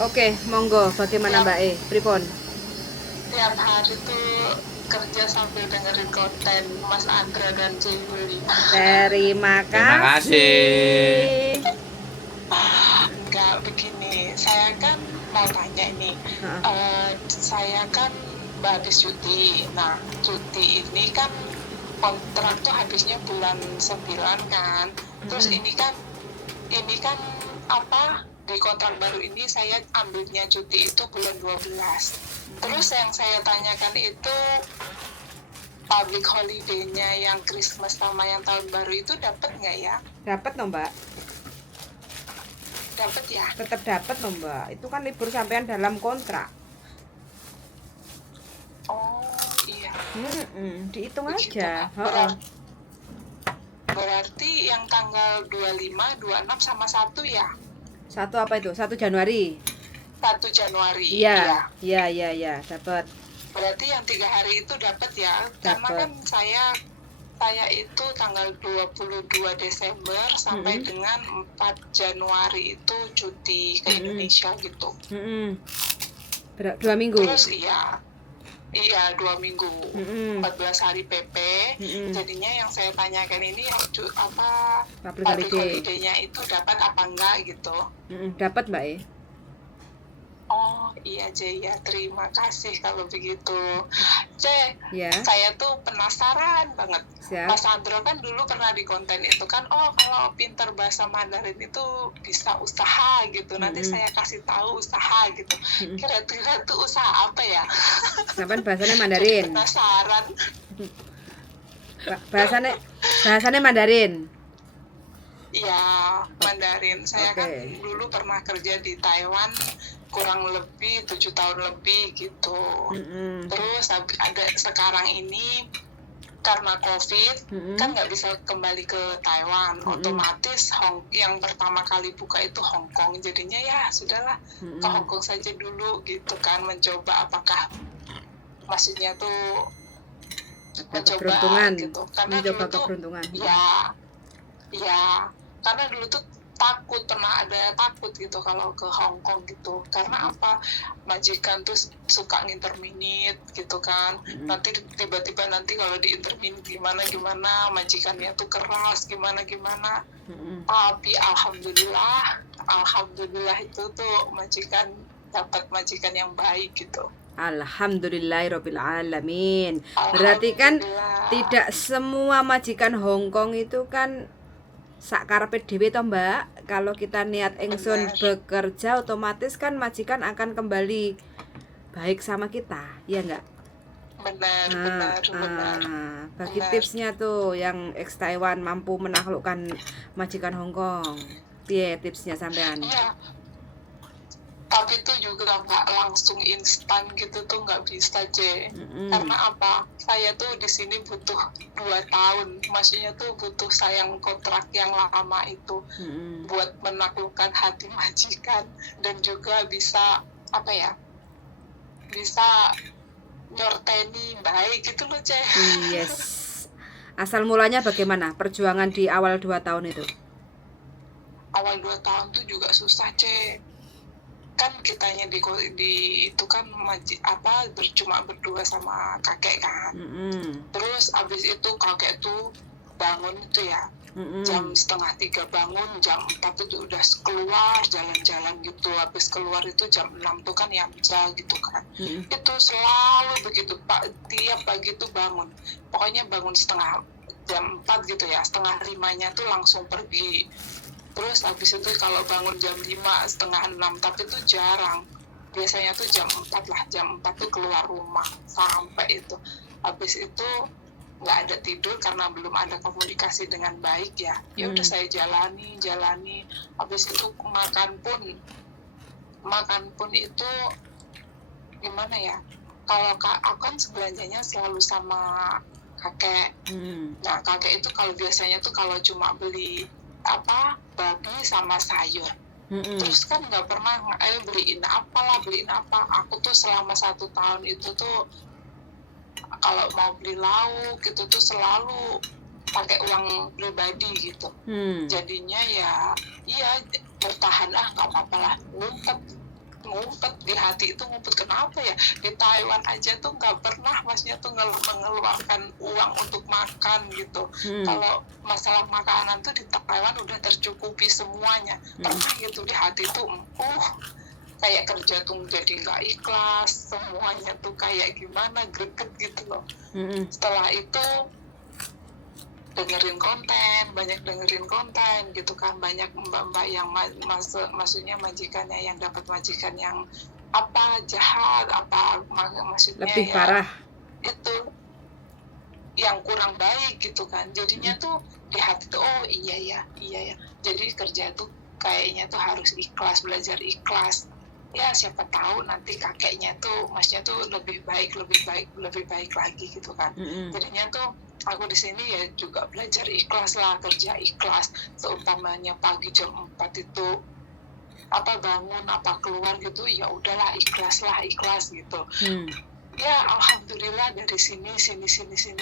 Oke, monggo. Bagaimana Tiap Mbak E? Pripon? tiap hari tuh kerja sambil dengerin konten Mas Andra dan Juli. Terima Terima kasih. kasih. Enggak begini, saya kan mau tanya nih, Heeh. saya kan habis cuti. Nah, cuti ini kan kontrak tuh habisnya bulan 9 kan. Terus Mm-mm. ini kan apa di kontrak baru ini saya ambilnya cuti itu bulan 12. Terus yang saya tanyakan itu public holiday-nya yang Christmas sama yang tahun baru itu dapat nggak ya? Dapat no Mbak? Dapat ya? Tetap dapat no Mbak. Itu kan libur sampean dalam kontrak. Oh iya, Dihitung begitu. aja. Heeh. Berarti yang tanggal 25, 26 sama 1 ya? Satu apa itu? 1 Januari. 1 Januari. Iya, iya, iya, iya, dapat. Berarti yang 3 hari itu dapat ya? Karena Dapat. kan saya itu tanggal 22 Desember sampai dengan 4 Januari itu cuti ke Indonesia gitu. Mm-mm. 2 minggu. Terus iya 2 minggu, 14 hari PP. Jadinya yang saya tanyakan ini Public public holiday. holiday-nya itu dapat apa enggak gitu. Dapat Mbak E. Oh iya C, ya terima kasih kalau begitu. C, Ya. saya tuh penasaran banget. Siap. Mas Andro kan dulu pernah di konten itu kan, oh kalau pinter bahasa Mandarin itu bisa usaha gitu. Nanti saya kasih tahu usaha gitu. Kira-kira tuh usaha apa ya? Sampai bahasanya Mandarin. Penasaran. Bahasanya Mandarin. Iya, Mandarin. Saya kan Oke. dulu pernah kerja di Taiwan kurang lebih 7 tahun lebih gitu. Terus ada sekarang ini karena COVID kan nggak bisa kembali ke Taiwan. Otomatis yang pertama kali buka itu Hong Kong. Jadinya ya sudahlah ke Hong Kong saja dulu gitu kan, mencoba apakah maksudnya tuh mencoba Keberuntungan. gitu. Karena Mencoba dulu tuh keberuntungan. ya karena dulu tuh pernah ada takut gitu kalau ke Hong Kong gitu. Karena apa, majikan tuh suka nginterminit gitu kan. Nanti tiba-tiba nanti kalau di interminit gimana majikannya tuh keras gimana. Tapi alhamdulillah itu tuh dapat majikan yang baik gitu. Alhamdulillahirabbil alamin. Berarti kan tidak semua majikan Hong Kong itu kan sakarepe dhewe to Mbak. Kalau kita niat ingsun bekerja, otomatis kan majikan akan kembali baik sama kita, ya enggak? Benar. Bagi tipsnya tuh yang ex Taiwan mampu menaklukkan majikan Hong Kong. Piye tipsnya sampean? Iya, tapi itu juga nggak langsung instan gitu tuh, nggak bisa karena apa, saya tuh di sini butuh 2 tahun, maksudnya tuh butuh sayang kontrak yang lama itu buat menaklukkan hati majikan dan juga bisa bisa nyorteni baik gitu loh Yes. Asal mulanya bagaimana perjuangan di awal 2 tahun itu? Awal 2 tahun tuh juga susah kan kitanya di itu kan cuma berdua sama kakek kan. Terus abis itu kakek tuh bangun itu ya jam 2:30 bangun, jam 4 itu udah keluar jalan-jalan gitu. Habis keluar itu jam 6 tuh kan yamja gitu kan. Itu selalu begitu Pak, tiap pagi tuh bangun, pokoknya bangun jam 4 gitu ya, 4:30-nya tuh langsung pergi. Terus habis itu kalau bangun jam 5, 5:30, tapi itu jarang. Biasanya tuh jam 4 lah, jam 4 tuh keluar rumah sampai itu. Habis itu nggak ada tidur karena belum ada komunikasi dengan baik ya. Ya udah saya jalani. Habis itu makan pun itu gimana ya? Kalau aku kan belanjanya selalu sama kakek. Nah, kakek itu kalau biasanya tuh kalau cuma beli babi sama sayur, terus kan nggak pernah beliin apa. Aku tuh selama 1 tahun itu tuh kalau mau beli lauk gitu tuh selalu pakai uang pribadi gitu. Jadinya ya iya bertahan nggak apa-apa lah, ngumpet di hati itu, ngumpet kenapa ya di Taiwan aja tuh nggak pernah masnya tuh mengeluarkan uang untuk makan gitu. Kalau masalah makanan tuh di Taiwan udah tercukupi semuanya. Pernah gitu di hati tuh kayak kerja tuh jadi nggak ikhlas, semuanya tuh kayak gimana, greget gitu loh. Setelah itu banyak dengerin konten gitu kan, banyak mbak-mbak yang maksudnya majikannya yang dapat majikan yang jahat, maksudnya lebih ya, parah itu yang kurang baik gitu kan. Jadinya tuh di hati tuh iya ya jadi kerja tuh kayaknya tuh harus ikhlas, belajar ikhlas ya, siapa tahu nanti kakeknya tuh masnya tuh lebih baik lagi gitu kan. Jadinya tuh aku di sini ya juga belajar ikhlas lah, kerja ikhlas. Seumpamanya pagi jam 4 itu bangun keluar gitu, ya udahlah ikhlas gitu. Ya alhamdulillah dari sini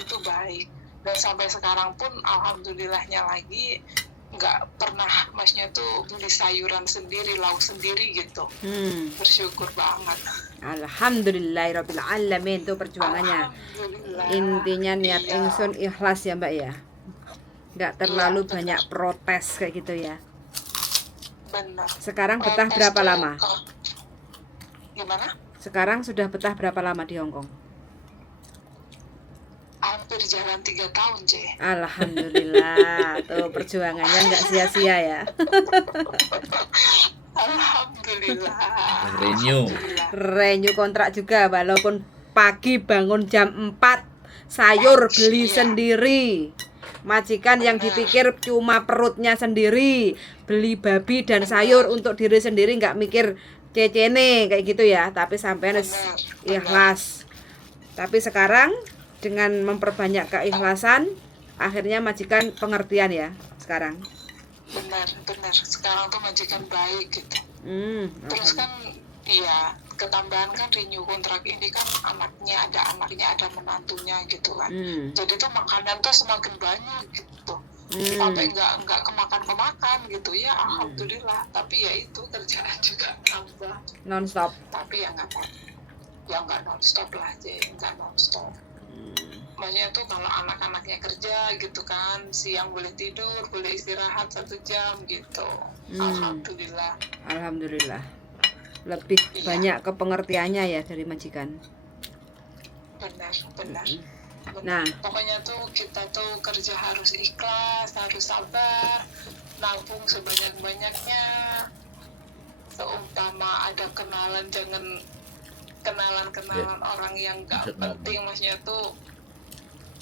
tuh baik, dan sampai sekarang pun alhamdulillahnya lagi nggak pernah masnya tuh beli sayuran sendiri, lauk sendiri gitu. Bersyukur banget. Alhamdulillahirabbil alamin. Tuh perjuangannya. Intinya niat ingsun ikhlas ya Mbak ya, nggak terlalu banyak protes kayak gitu ya. Benar. Sekarang betah berapa lama? Gimana? Sekarang sudah betah berapa lama di Hongkong? Hampir jalan 3 tahun, C. Alhamdulillah. Tuh perjuangannya nggak sia-sia ya. Alhamdulillah. Renew kontrak juga, walaupun pagi bangun jam 4, sayur beli sendiri. Majikan yang dipikir cuma perutnya sendiri, beli babi dan sayur untuk diri sendiri, nggak mikir cecene kayak gitu ya. Tapi sampai ikhlas. Tapi sekarang dengan memperbanyak keikhlasan, akhirnya majikan pengertian ya sekarang. Benar. Sekarang tuh majikan baik gitu. Terus kan, iya, ketambahan kan renew kontrak ini kan anaknya ada menantunya gitu kan. Jadi tuh makanan tuh semakin banyak gitu. Sampai nggak kemakan gitu ya, alhamdulillah. Tapi ya itu kerjaan juga tambah. Non-stop. Tapi ya nggak non-stop lah, nggak non-stop. Maksudnya tuh kalau anak-anaknya kerja gitu kan, siang boleh tidur, boleh istirahat 1 jam gitu. Alhamdulillah. Lebih banyak kepengertiannya ya dari majikan. Benar. Nah, pokoknya tuh kita tuh kerja harus ikhlas, harus sabar, nabung sebanyak-banyaknya. Seumpama ada kenalan, jangan kenalan orang yang gak penting, maksudnya tuh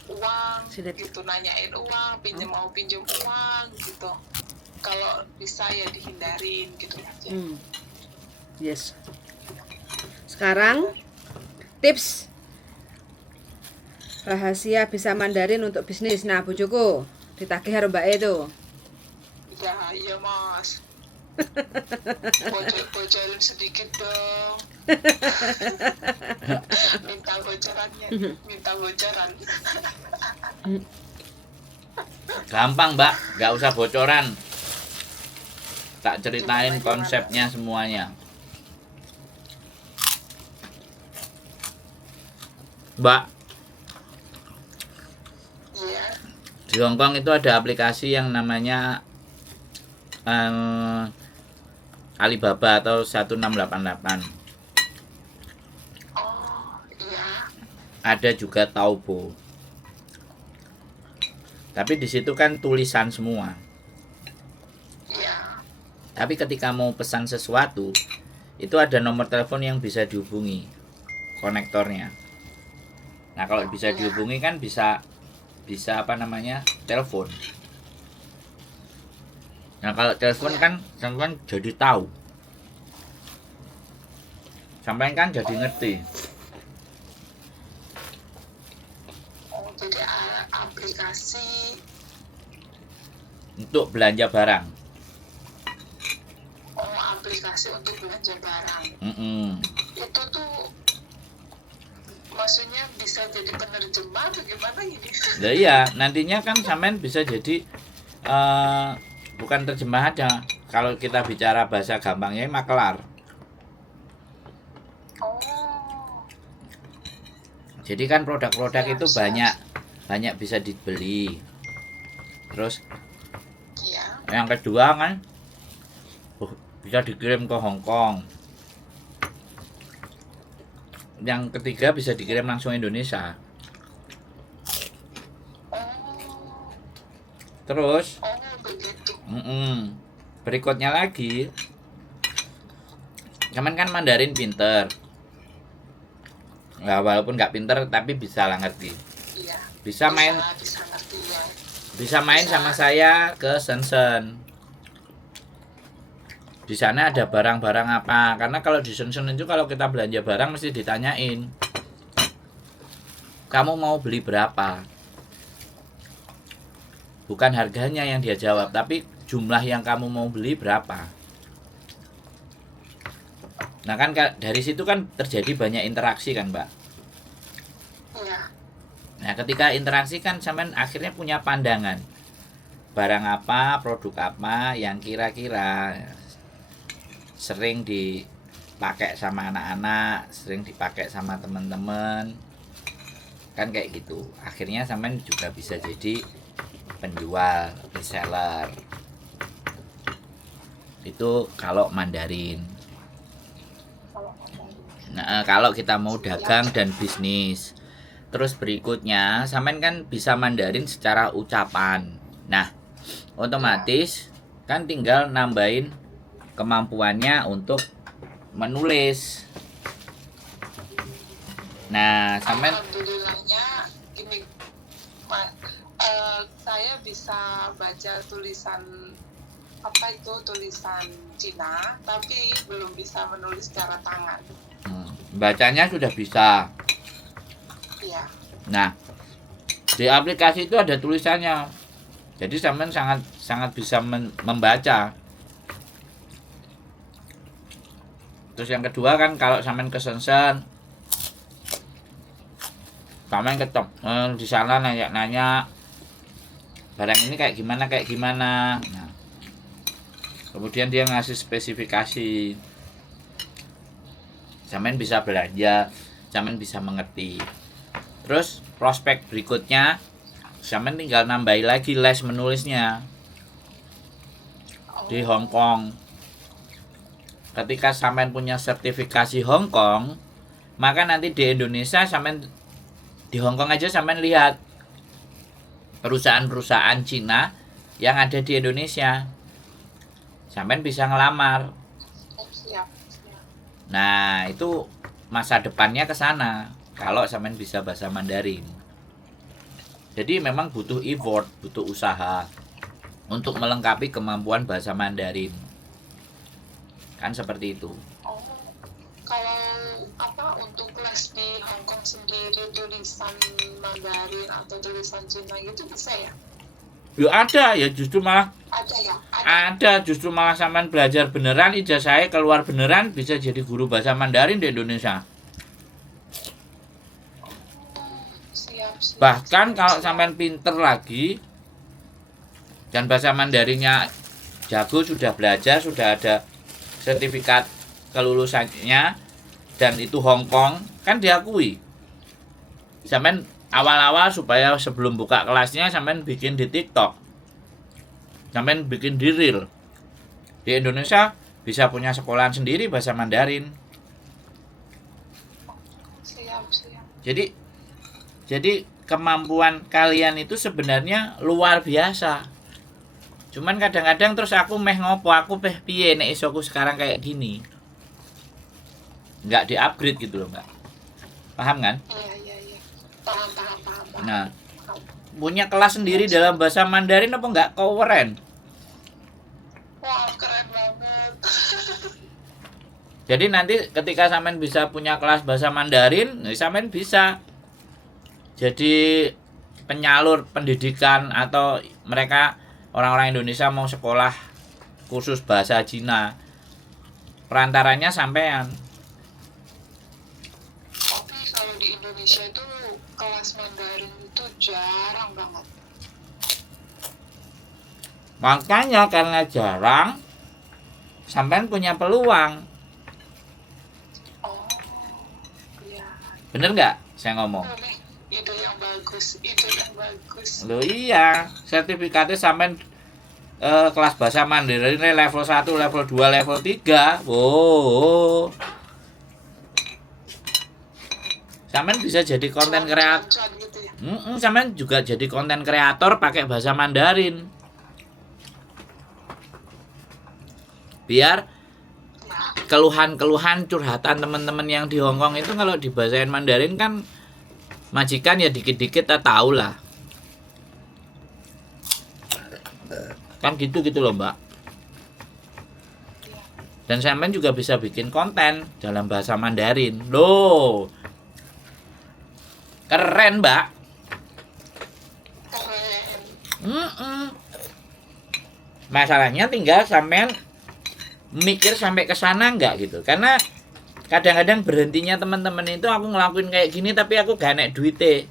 uang gitu, nanyain uang, mau pinjam uang gitu. Kalau bisa ya dihindarin gitu aja. Yes. Sekarang tips rahasia bisa Mandarin untuk bisnis. Nah, bojoku ditagih karo Mbak itu. Ya, iya Mas. Bocorin sedikit dong. minta bocoran. gampang Mbak, nggak usah bocoran. Tak ceritain konsepnya semuanya. Mbak, Iya. di Hongkong itu ada aplikasi yang namanya Alibaba atau 1688. Oh, iya. Ada juga Taobao. Tapi di situ kan tulisan semua. Iya. Tapi ketika mau pesan sesuatu, itu ada nomor telepon yang bisa dihubungi, konektornya. Nah, kalau bisa dihubungi kan bisa telepon. Nah, kalau telepon kan sampean jadi tahu. Sampean kan jadi ngerti. Oh, jadi aplikasi Untuk belanja barang. Oh, aplikasi untuk belanja barang. Itu tuh maksudnya bisa jadi penerjemah atau gimana ini? Nah, iya, nantinya kan sampean bisa jadi bukan terjemah aja. Kalau kita bicara bahasa gampangnya makelar. Jadi kan produk-produk Siap, itu siap. banyak bisa dibeli. Terus Iya. yang kedua kan bisa dikirim ke Hong Kong. Yang ketiga bisa dikirim langsung Indonesia. Oh, Terus begitu. berikutnya lagi, cuman kan Mandarin pinter. Nggak, walaupun nggak pinter tapi bisa lah ngerti. Iya. Bisa main Bisa ngerti ya. bisa main sama saya ke Shenzhen. Di sana ada barang-barang apa? Karena kalau di Shenzhen itu kalau kita belanja barang mesti ditanyain, kamu mau beli berapa? Bukan harganya yang dia jawab, tapi jumlah yang kamu mau beli berapa. Nah kan dari situ kan terjadi banyak interaksi kan, Mbak. Iya. Nah ketika interaksi kan sampean akhirnya punya pandangan, barang apa, produk apa yang kira-kira sering dipakai sama anak-anak, sering dipakai sama teman-teman, kan kayak gitu. Akhirnya sampean juga bisa jadi penjual, reseller. Itu kalau Mandarin. Nah, kalau kita mau dagang dan bisnis. Terus berikutnya, sampean kan bisa Mandarin secara ucapan. Nah, otomatis kan tinggal nambahin kemampuannya untuk menulis. Nah, sampean Alhamdulillahnya gini, saya bisa baca tulisan tulisan Cina, tapi belum bisa menulis secara tangan. bacanya sudah bisa. Iya. Nah, di aplikasi itu ada tulisannya. Jadi sampean sangat bisa membaca. Terus yang kedua kan kalau sampean ke Shenzhen, sampean di sana nanya barang ini kayak gimana. Nah, kemudian dia ngasih spesifikasi. Sampean bisa belanja, sampean bisa mengerti. Terus prospek berikutnya, sampean tinggal nambahin lagi les menulisnya di Hong Kong. Ketika sampean punya sertifikasi Hong Kong, maka nanti di Indonesia sampean di Hong Kong aja sampean lihat perusahaan-perusahaan Cina yang ada di Indonesia. Sampean bisa ngelamar. Siap. Nah, itu masa depannya ke sana kalau sampean bisa bahasa Mandarin. Jadi memang butuh effort, butuh usaha untuk melengkapi kemampuan bahasa Mandarin. Kan seperti itu. Kalau untuk les di Hong Kong sendiri tulisan Mandarin atau tulisan Cina gitu bisa ya? Ya ada, ya justru malah Ada ya? ada, justru malah sampean belajar beneran, ijazah saya keluar beneran, bisa jadi guru bahasa Mandarin di Indonesia. Siap. Bahkan kalau sampean pinter lagi dan bahasa Mandarinnya jago, sudah belajar, sudah ada sertifikat kelulusannya, dan itu Hong Kong, kan diakui. Sampean awal-awal supaya sebelum buka kelasnya sampean bikin di TikTok, sampean bikin di Reel. Di Indonesia bisa punya sekolahan sendiri bahasa Mandarin. Siap. Jadi kemampuan kalian itu sebenarnya luar biasa. Cuman kadang-kadang terus aku ngopo, aku piye nek isoku sekarang kayak gini. Nggak di-upgrade gitu loh, Mbak. Paham kan? Iya. Paham. Nah, punya kelas sendiri dalam bahasa Mandarin apa nggak keren? Wah, keren banget. Jadi nanti ketika sampean bisa punya kelas bahasa Mandarin, sampean bisa jadi penyalur pendidikan, atau mereka orang-orang Indonesia mau sekolah khusus bahasa Cina, perantaranya sampean. Tapi kalau di Indonesia itu kelas Mandarin itu jarang banget. Makanya karena jarang, sampean punya peluang. Oh, iya. Bener nggak? saya ngomong. Ide yang bagus. Loh iya, sertifikatnya sampean kelas bahasa Mandarin level 1, level 2, level 3. Oh. Sampean bisa jadi konten kreator. Gitu ya? Sampean juga jadi konten kreator pakai bahasa Mandarin. Biar keluhan-keluhan curhatan teman-teman yang di Hongkong itu kalau dibahasain Mandarin kan majikan ya dikit-dikit tahu lah. Kan gitu loh Mbak. Dan sampean juga bisa bikin konten dalam bahasa Mandarin. Loh. Keren Mbak. Keren. Masalahnya tinggal sampean mikir sampai ke sana enggak gitu. Karena kadang-kadang berhentinya teman-teman itu aku ngelakuin kayak gini tapi aku gak nek duitnya.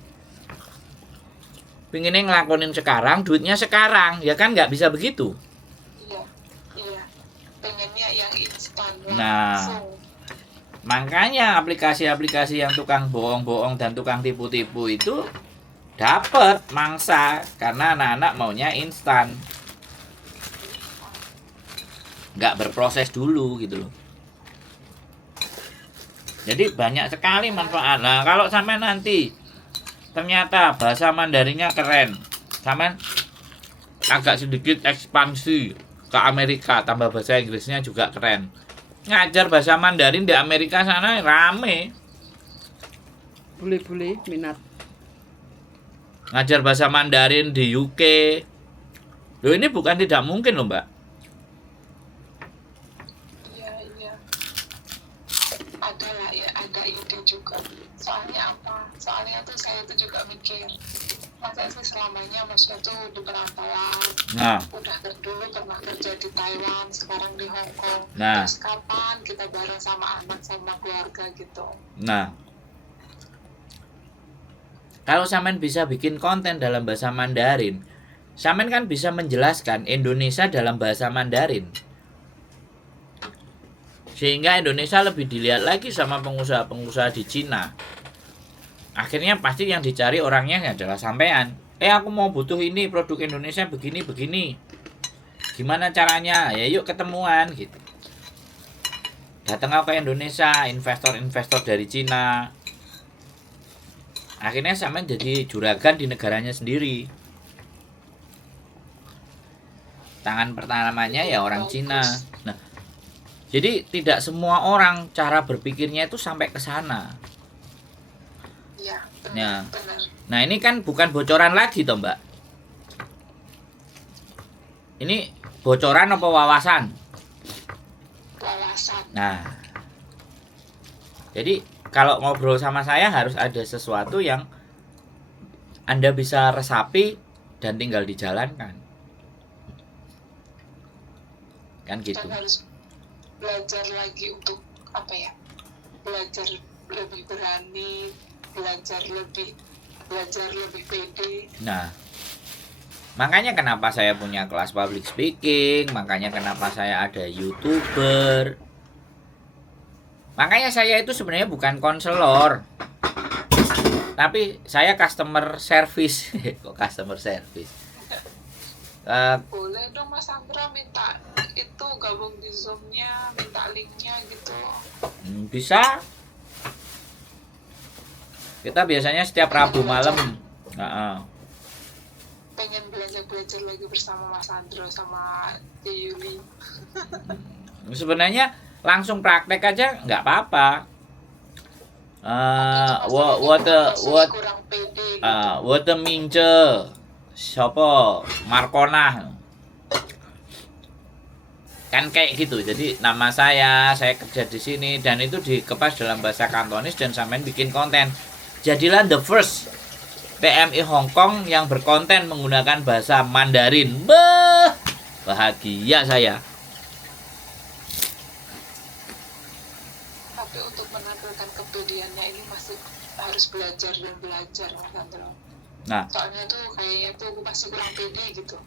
Pinginnya ngelakuin sekarang, duitnya sekarang, ya kan nggak bisa begitu. Iya. Pengennya yang instan Nah, makanya aplikasi-aplikasi yang tukang bohong-bohong dan tukang tipu-tipu itu dapat mangsa karena anak-anak maunya instan, nggak berproses dulu gitu loh. Jadi banyak sekali manfaat. Nah, kalau sampai nanti ternyata bahasa Mandarinnya keren, sampai agak sedikit ekspansi ke Amerika, tambah bahasa Inggrisnya juga keren. Ngajar bahasa Mandarin di Amerika sana rame. Boleh minat. Ngajar bahasa Mandarin di UK. Loh ini bukan tidak mungkin loh, Mbak. Iya. Ada ide juga. Soalnya apa? Soalnya tuh saya tuh juga mikir, masa sih selamanya maksudnya tuh di perantauan. Nah, Udah dulu pernah kerja di Taiwan, sekarang di Hong Kong. Nah. Terus kapan kita bareng sama anak sama keluarga gitu? Nah, kalau sampean bisa bikin konten dalam bahasa Mandarin, sampean kan bisa menjelaskan Indonesia dalam bahasa Mandarin. Sehingga Indonesia lebih dilihat lagi sama pengusaha-pengusaha di Cina. Akhirnya pasti yang dicari orangnya adalah sampean. Aku mau butuh ini, produk Indonesia begini. Gimana caranya? Ya yuk ketemuan gitu. Datang ke Indonesia, investor-investor dari Cina. Akhirnya sampean jadi juragan di negaranya sendiri. Tangan pertamanya ya orang Cina. Nah, jadi tidak semua orang cara berpikirnya itu sampai ke sana. Iya, Ya. benar. Nah, ini kan bukan bocoran lagi toh, Mbak. Ini bocoran apa wawasan? Wawasan. Nah. Jadi kalau ngobrol sama saya harus ada sesuatu yang Anda bisa resapi dan tinggal dijalankan. Kan gitu. Dan harus belajar lagi untuk apa ya? Belajar lebih berani, belajar lebih pede. Nah, makanya kenapa saya punya kelas public speaking, makanya kenapa saya ada YouTuber. Makanya saya itu sebenarnya bukan konselor, tapi saya customer service. Kok customer service? Boleh dong Mas Andra minta itu gabung di Zoom-nya, minta link-nya gitu. Bisa. Kita biasanya setiap Rabu malam. Pengen belajar lagi bersama Mas Andra sama Yuli. Sebenarnya langsung praktek aja nggak apa-apa. Kurang pede gitu. Mince siapa Markona kan kayak gitu. Jadi nama saya kerja di sini dan itu dikemas dalam bahasa Kantonis dan sampean bikin konten. Jadilah the first PMI Hong Kong yang berkonten menggunakan bahasa Mandarin. Bahagia saya. Tapi untuk menampilkan kepedeannya ini masih harus belajar Mas Andra. Nah, Soalnya tuh kayaknya tuh masih kurang pede gitu.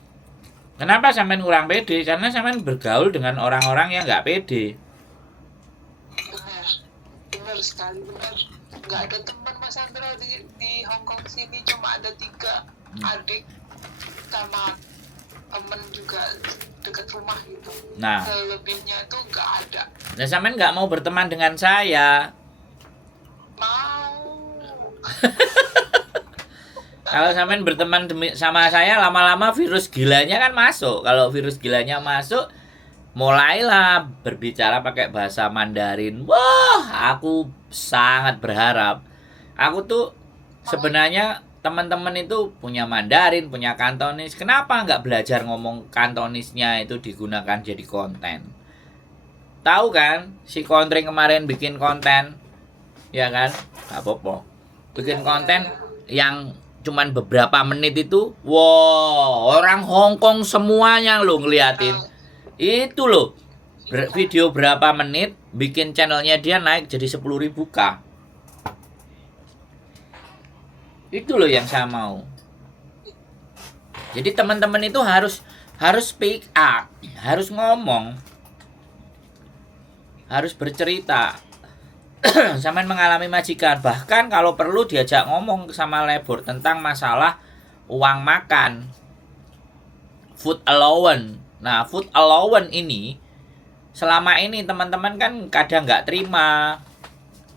kenapa sampean kurang pede? Karena sampean bergaul dengan orang-orang yang nggak pede. Benar benar sekali, benar. Nggak ada teman Mas Andro di Hong Kong sini, cuma ada 3 adik sama temen juga dekat rumah gitu. Nah, Selebihnya itu nggak ada. nah sampean nggak mau berteman dengan saya. Mau. Kalau sampean berteman sama saya, lama-lama virus gilanya kan masuk. Kalau virus gilanya masuk, mulailah berbicara pakai bahasa Mandarin. Wah, aku sangat berharap. Aku tuh sebenarnya teman-teman itu punya Mandarin, punya Kantonis. Kenapa nggak belajar ngomong Kantonisnya itu digunakan jadi konten? Tahu kan, si Kontring kemarin bikin konten, ya kan? Nggak apa-apa. Bikin konten yang cuman beberapa menit itu, wow, orang Hong Kong semuanya lo ngeliatin. Itu loh, video berapa menit, bikin channelnya dia naik jadi 10.000 K. Itu loh yang saya mau. Jadi teman-teman itu harus speak up, harus ngomong, harus bercerita. Sampai mengalami majikan, bahkan kalau perlu diajak ngomong sama lebur tentang masalah uang makan, food allowance. Nah, food allowance ini selama ini teman-teman kan kadang nggak terima,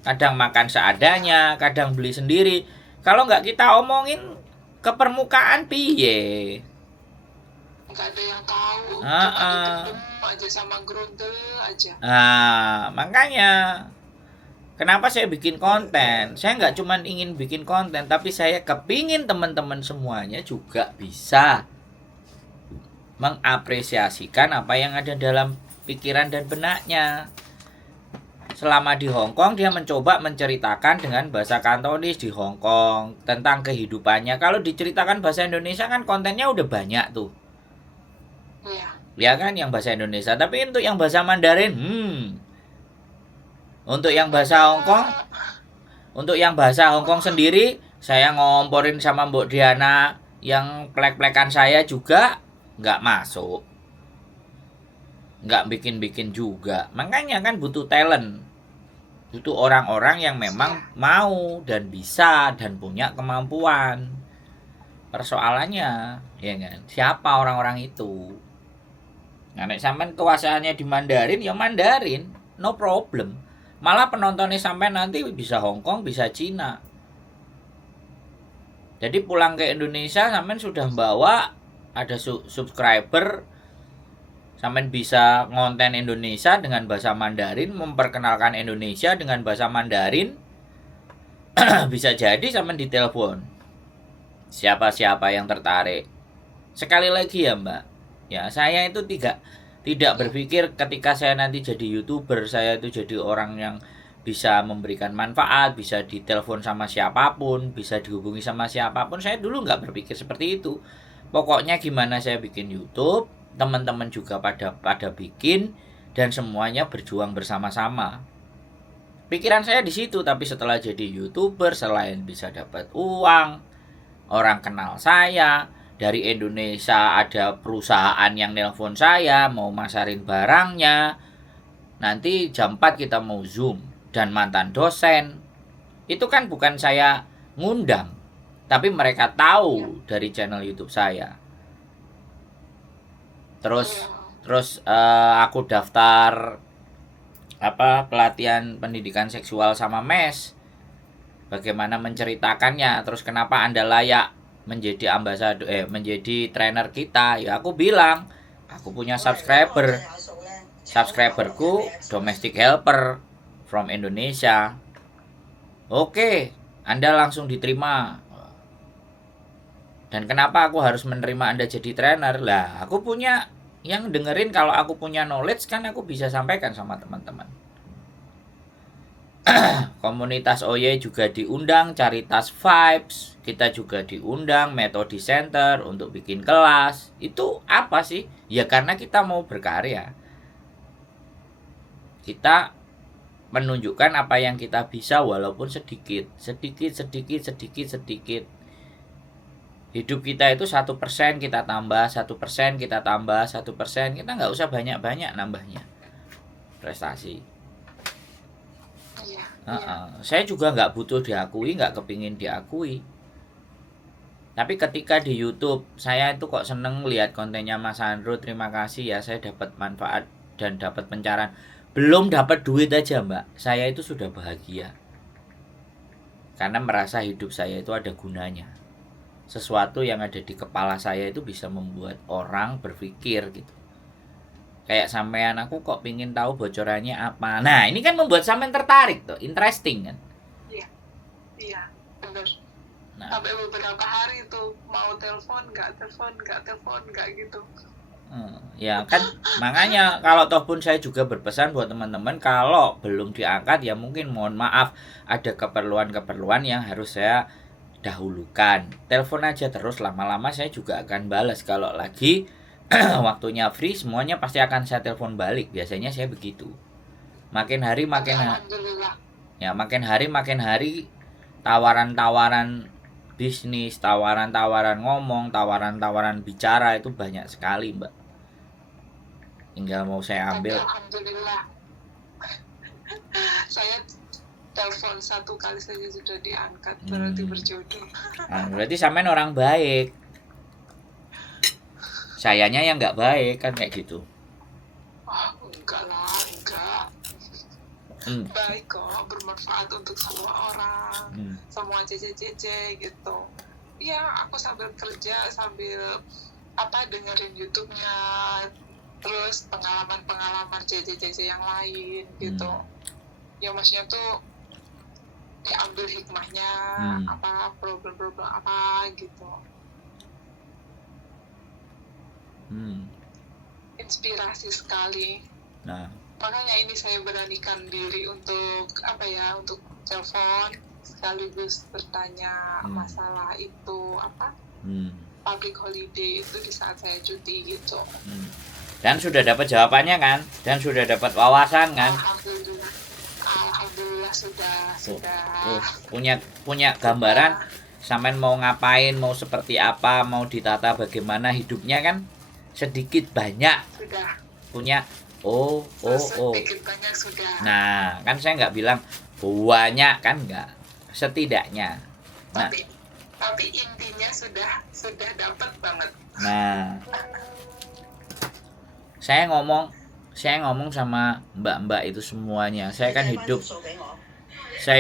kadang makan seadanya, kadang beli sendiri. Kalau nggak kita omongin ke permukaan piye? Nggak ada yang tahu. Ah, Cuma dipendem aja sama grundel aja. Nah, makanya kenapa saya bikin konten? Saya nggak cuma ingin bikin konten, tapi saya kepingin teman-teman semuanya juga bisa mengapresiasikan apa yang ada dalam pikiran dan benaknya. Selama di Hong Kong, dia mencoba menceritakan dengan bahasa Kantonis di Hong Kong tentang kehidupannya. Kalau diceritakan bahasa Indonesia kan kontennya udah banyak tuh. Iya. Ya kan, yang bahasa Indonesia. Tapi untuk yang bahasa Mandarin, untuk yang bahasa Hong Kong sendiri, saya ngomporin sama Mbok Diana yang plek-plekan saya juga nggak masuk, nggak bikin juga. Makanya kan butuh talent, butuh orang-orang yang memang mau dan bisa dan punya kemampuan. Persoalannya, ya kan, siapa orang-orang itu? Nah, nek sampean kekuasaannya di Mandarin, ya Mandarin, no problem. Malah penontonnya sampai nanti bisa Hong Kong, bisa Cina. Jadi pulang ke Indonesia sampean sudah bawa ada subscriber, sampean bisa ngonten Indonesia dengan bahasa Mandarin, memperkenalkan Indonesia dengan bahasa Mandarin. Bisa jadi sampean ditelepon. Siapa-siapa yang tertarik. Sekali lagi ya, Mbak. Ya, saya itu tidak berpikir ketika saya nanti jadi YouTuber, saya itu jadi orang yang bisa memberikan manfaat, bisa ditelepon sama siapapun, bisa dihubungi sama siapapun. Saya dulu nggak berpikir seperti itu. Pokoknya gimana saya bikin YouTube, teman-teman juga pada bikin, dan semuanya berjuang bersama-sama. Pikiran saya di situ. Tapi setelah jadi YouTuber, selain bisa dapat uang, orang kenal saya, dari Indonesia ada perusahaan yang nelpon saya mau masarin barangnya, nanti jam 4 kita mau Zoom, dan mantan dosen itu kan bukan saya ngundang, tapi mereka tahu dari channel YouTube saya. Terus aku daftar pelatihan pendidikan seksual sama MES, bagaimana menceritakannya, terus kenapa Anda layak menjadi ambasador, menjadi trainer kita. Ya aku bilang, aku punya subscriberku domestic helper from Indonesia. Oke, Anda langsung diterima. Dan kenapa aku harus menerima Anda jadi trainer? Lah, aku punya yang dengerin, kalau aku punya knowledge kan aku bisa sampaikan sama teman-teman. Komunitas OY juga diundang, Caritas Vibes, kita juga diundang, Metode Center untuk bikin kelas. Itu apa sih? Ya karena kita mau berkarya. Kita menunjukkan apa yang kita bisa walaupun sedikit. Hidup kita itu 1% kita tambah, 1% kita tambah, 1%. Kita nggak usah banyak-banyak nambahnya. Prestasi. Iya. Saya juga nggak butuh diakui, nggak kepingin diakui. Tapi ketika di YouTube, saya itu kok seneng lihat kontennya Mas Andro. Terima kasih ya, saya dapat manfaat dan dapat pencerahan. Belum dapat duit aja Mbak, saya itu sudah bahagia. Karena merasa hidup saya itu ada gunanya. Sesuatu yang ada di kepala saya itu bisa membuat orang berpikir gitu. Kayak sampean, aku kok pingin tahu bocorannya apa. Nah ini kan membuat sampean tertarik tuh, interesting kan. Iya bener. Nah, Sampai beberapa hari tuh mau telepon nggak gitu. Ya kan, makanya kalau toh pun saya juga berpesan buat teman-teman, kalau belum diangkat ya mungkin mohon maaf, ada keperluan-keperluan yang harus saya dahulukan. Telepon aja terus, lama-lama saya juga akan balas. Kalau lagi waktunya free, semuanya pasti akan saya telepon balik. Biasanya saya begitu. Makin hari Alhamdulillah. makin hari tawaran-tawaran bisnis, tawaran-tawaran ngomong, tawaran-tawaran bicara itu banyak sekali Mbak. Tinggal mau saya ambil. Alhamdulillah. Saya telepon 1 kali saja sudah diangkat, berarti berjodoh. Nah, berarti sampean orang baik. Sayanya yang nggak baik kan kayak gitu. Enggak lah, enggak. Baik kok, bermanfaat untuk semua orang, semua cece-cece gitu. Ya, aku sambil kerja, sambil dengerin YouTube-nya, terus pengalaman cece-cece yang lain gitu. Ya maksudnya tuh diambil hikmahnya, problem-problem apa gitu. Inspirasi sekali. Nah, makanya ini saya beranikan diri untuk untuk telepon sekaligus bertanya masalah itu public holiday itu di saat saya cuti gitu. Dan sudah dapat jawabannya kan, dan sudah dapat wawasan kan. Alhamdulillah sudah. Punya gambaran sampean mau ngapain, mau seperti apa, mau ditata bagaimana hidupnya kan, sedikit banyak sudah punya. sedikit banyak sudah. Nah kan saya nggak bilang banyak kan, nggak, setidaknya. Nah, tapi intinya sudah dapat banget. Nah, saya ngomong sama mbak-mbak itu semuanya. Saya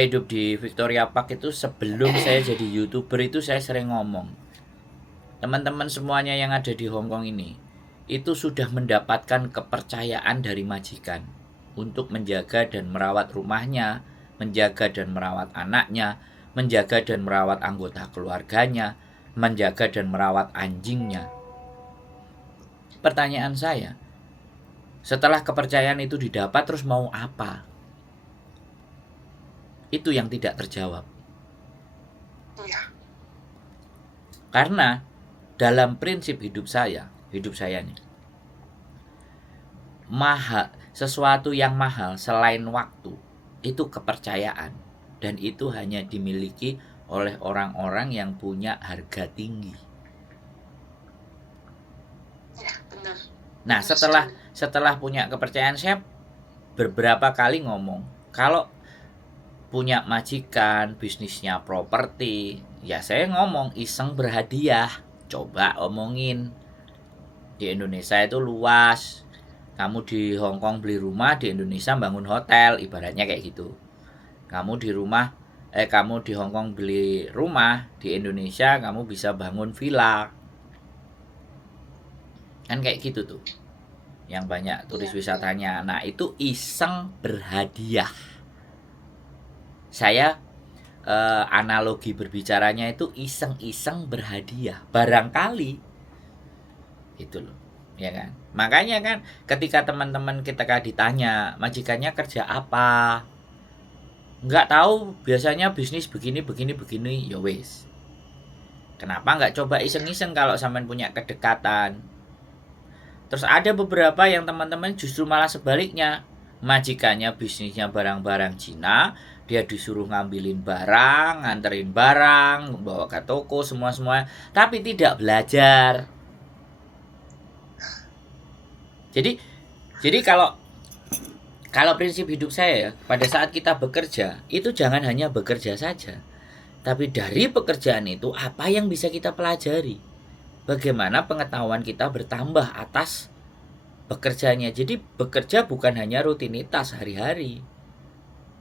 hidup di Victoria Park itu sebelum saya jadi YouTuber itu saya sering ngomong. Teman-teman semuanya yang ada di Hong Kong ini itu sudah mendapatkan kepercayaan dari majikan untuk menjaga dan merawat rumahnya, menjaga dan merawat anaknya, menjaga dan merawat anggota keluarganya, menjaga dan merawat anjingnya. Pertanyaan saya, setelah kepercayaan itu didapat terus mau apa? Itu yang tidak terjawab. Karena dalam prinsip hidup saya nih, sesuatu yang mahal selain waktu itu kepercayaan, dan itu hanya dimiliki oleh orang-orang yang punya harga tinggi. Nah, setelah punya kepercayaan, saya beberapa kali ngomong, kalau punya majikan, bisnisnya properti, ya saya ngomong iseng berhadiah. Coba omongin, di Indonesia itu luas, kamu di Hong Kong beli rumah, di Indonesia bangun hotel, ibaratnya kayak gitu. Kamu di Hong Kong beli rumah, di Indonesia kamu bisa bangun villa. Kan kayak gitu tuh, yang banyak turis wisatanya. Nah, itu iseng berhadiah. Saya analogi berbicaranya itu iseng-iseng berhadiah, barangkali itu loh, ya kan. Makanya kan ketika teman-teman kita ditanya majikannya kerja apa, nggak tahu, biasanya bisnis begini, ya wes. Kenapa nggak coba iseng-iseng kalau sampean punya kedekatan? Terus ada beberapa yang teman-teman justru malah sebaliknya, majikannya bisnisnya barang-barang Cina, dia disuruh ngambilin barang, nganterin barang, bawa ke toko semua, tapi tidak belajar. Jadi Kalau prinsip hidup saya, pada saat kita bekerja, itu jangan hanya bekerja saja. Tapi dari pekerjaan itu, apa yang bisa kita pelajari? Bagaimana pengetahuan kita bertambah atas bekerjanya. Jadi bekerja bukan hanya rutinitas hari-hari.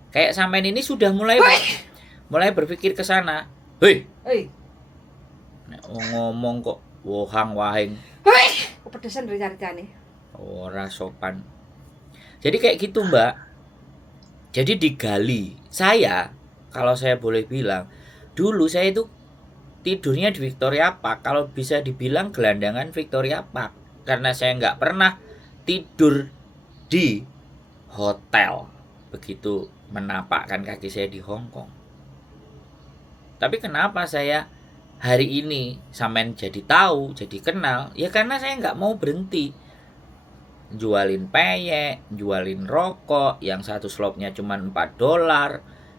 Kayak sampean ini sudah mulai berpikir ke sana. Hei, ngomong kok wohang wahing. Kepedesan dari cari-cari. Ora sopan. Jadi kayak gitu, Mbak. Jadi digali. Saya, kalau saya boleh bilang, dulu saya itu tidurnya di Victoria Park. Kalau bisa dibilang gelandangan Victoria Park. Karena saya nggak pernah tidur di hotel. Begitu menapakkan kaki saya di Hong Kong. Tapi kenapa saya hari ini sampean jadi tahu, jadi kenal? Ya karena saya nggak mau berhenti. Jualin peyek, jualin rokok, yang satu slopnya cuma $4,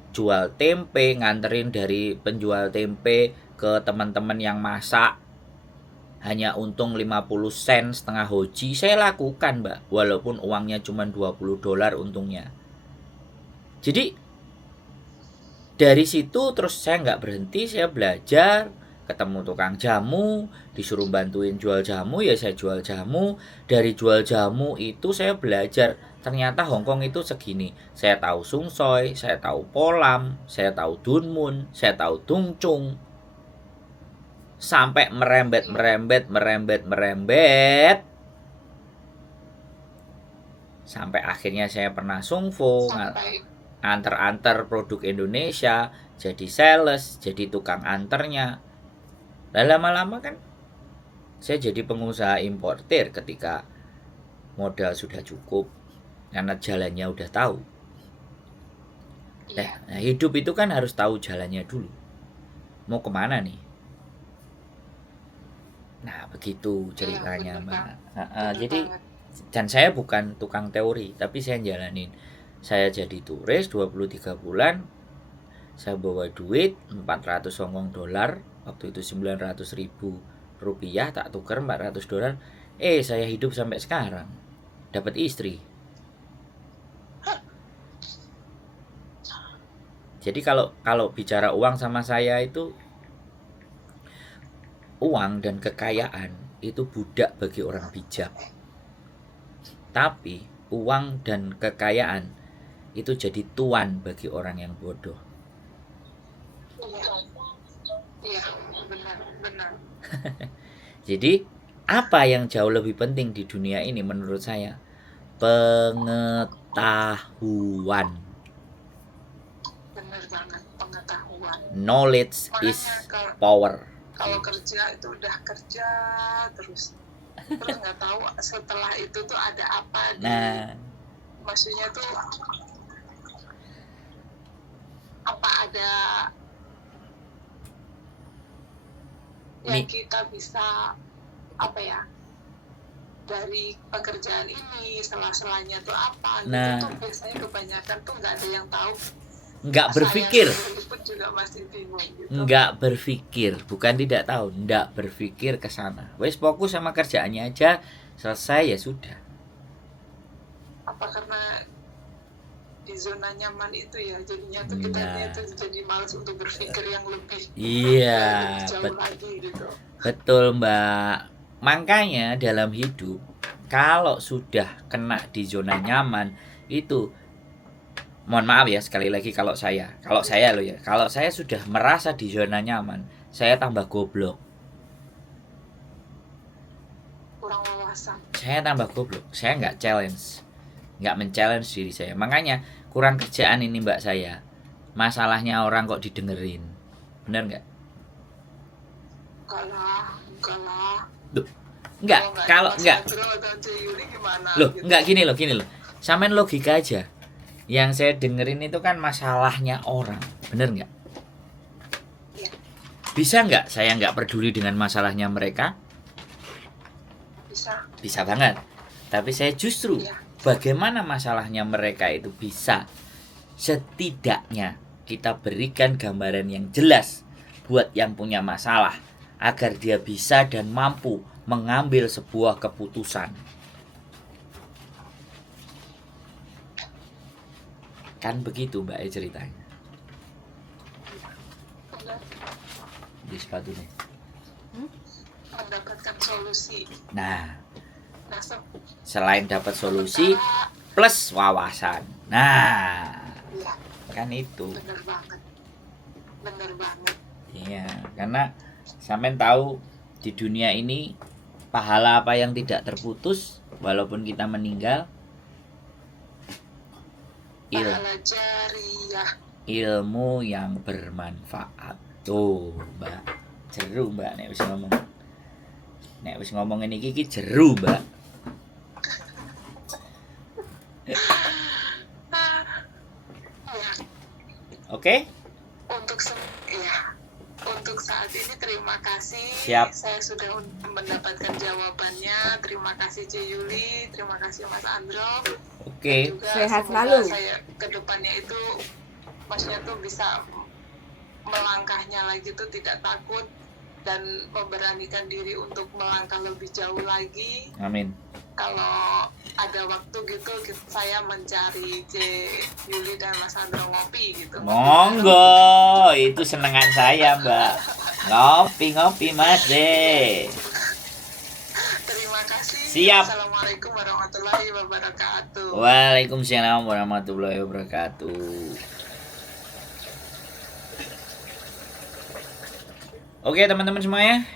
jual tempe, nganterin dari penjual tempe ke teman-teman yang masak, hanya untung 50 sen setengah hoji. Saya lakukan, Mbak, walaupun uangnya cuma $20 untungnya. Jadi dari situ terus saya nggak berhenti, saya belajar. Ketemu tukang jamu, disuruh bantuin jual jamu, ya saya jual jamu. Dari jual jamu itu saya belajar, ternyata Hong Kong itu segini. Saya tahu Sung Soi, saya tahu Polam, saya tahu Dun Mun, saya tahu Tung Chung. Sampai merembet. Sampai akhirnya saya pernah Sung Fo, antar produk Indonesia, jadi sales, jadi tukang anternya. Dan lama-lama kan saya jadi pengusaha importir ketika modal sudah cukup, karena jalannya udah tahu. Nah, hidup itu kan harus tahu jalannya dulu. Mau kemana nih? Nah, begitu ceritanya, Mbak. Jadi, dan saya bukan tukang teori, tapi saya jalanin. Saya jadi turis 23 bulan. Saya bawa duit 400 Hong Kong dolar. Waktu itu 900.000 rupiah, tak tukar $400. Saya hidup sampai sekarang. Dapat istri. Jadi kalau bicara uang sama saya itu, uang dan kekayaan itu budak bagi orang bijak. Tapi uang dan kekayaan itu jadi tuan bagi orang yang bodoh. Iya, benar. Jadi apa yang jauh lebih penting di dunia ini menurut saya? Pengetahuan. Benar banget, pengetahuan. Knowledge is power. Kalau kerja itu udah kerja terus nggak tahu setelah itu tuh ada apa. Maksudnya tuh apa ada yang kita bisa dari pekerjaan ini, sela-selanya tuh apa gitu tuh biasanya kebanyakan tuh nggak ada yang tahu. Nggak berpikir. Juga masih bingung gitu. Nggak berpikir, bukan tidak tahu, nggak berpikir ke sana. Wes fokus sama kerjaannya aja, selesai ya sudah. Apa karena di zona nyaman itu ya, jadinya tuh kita itu jadi malas untuk berpikir yang lebih jauh lagi gitu. Betul, Mbak. Makanya dalam hidup, kalau sudah kena di zona nyaman itu, mohon maaf ya sekali lagi kalau saya sudah merasa di zona nyaman, saya tambah goblok. Kurang wawasan. Saya tambah goblok, saya nggak men-challenge diri saya. Makanya kurang kerjaan ini, Mbak, saya. Masalahnya orang kok didengerin. Bener nggak? Enggak lah. Enggak, kalau enggak. Loh, gitu. enggak gini loh. Samain logika aja. Yang saya dengerin itu kan masalahnya orang. Bener nggak? Ya. Bisa nggak saya nggak peduli dengan masalahnya mereka? Bisa banget. Tapi saya justru bagaimana masalahnya mereka itu bisa setidaknya kita berikan gambaran yang jelas buat yang punya masalah agar dia bisa dan mampu mengambil sebuah keputusan. Kan begitu Mbak ceritanya. Benar. Di sepatunya. Mendapatkan solusi. Nah, Nah, selain dapat solusi plus wawasan. Nah, iya, kan itu. bener banget. Bener banget. Iya, karena sampean tahu di dunia ini pahala apa yang tidak terputus walaupun kita meninggal? Pahala jariah. Ilmu yang bermanfaat. Tuh, Mbak. Jeru, Mbak, nek wis ngomong. Nek wis ngomong ini iki jeru, Mbak. Ya, Oke? untuk saat ini terima kasih. Siap. Saya sudah mendapatkan jawabannya. Terima kasih C. Yuli, terima kasih Mas Andro. Oke. Juga Sehat semoga selalu. saya kedepannya itu Masnya tuh bisa melangkahnya lagi tuh tidak takut dan memberanikan diri untuk melangkah lebih jauh lagi. Amin. Kalau ada waktu gitu saya mencari C. Yuli dan Mas Andro ngopi gitu. Monggo, itu senengan saya, Mbak. Ngopi-ngopi, Mas De. Terima kasih. Siap. Assalamualaikum warahmatullahi wabarakatuh. Waalaikumsalam warahmatullahi wabarakatuh. Oke, teman-teman semuanya.